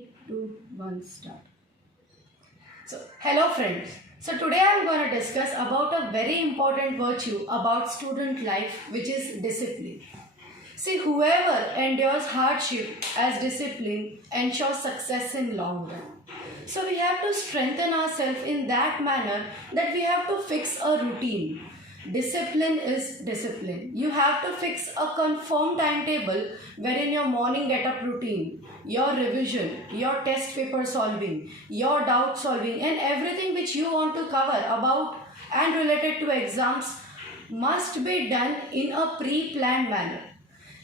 3, 2, 1, start. So, hello friends. So today I am going to discuss about a very important virtue about student life, which is discipline. See, whoever endures hardship as discipline ensures success in long run. So we have to strengthen ourselves in that manner that we have to fix a routine. Discipline is discipline. You have to fix a confirmed timetable wherein your morning get up routine, your revision, your test paper solving, your doubt solving, and everything which you want to cover about and related to exams must be done in a pre-planned manner.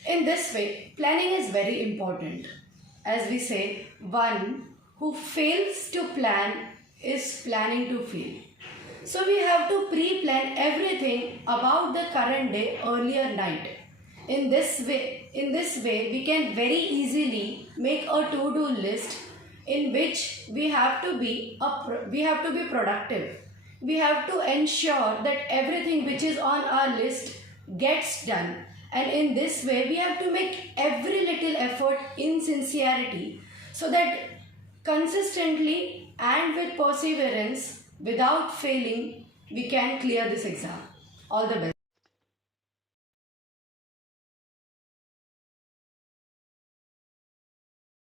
In this way, planning is very important. As we say, one who fails to plan is planning to fail. So we have to pre-plan everything about the current day earlier night. In this way we can very easily make a to-do list in which we have to be productive. We have to ensure that everything which is on our list gets done. And in this way, we have to make every little effort in sincerity so that consistently and with perseverance, without failing, we can clear this exam. All the best.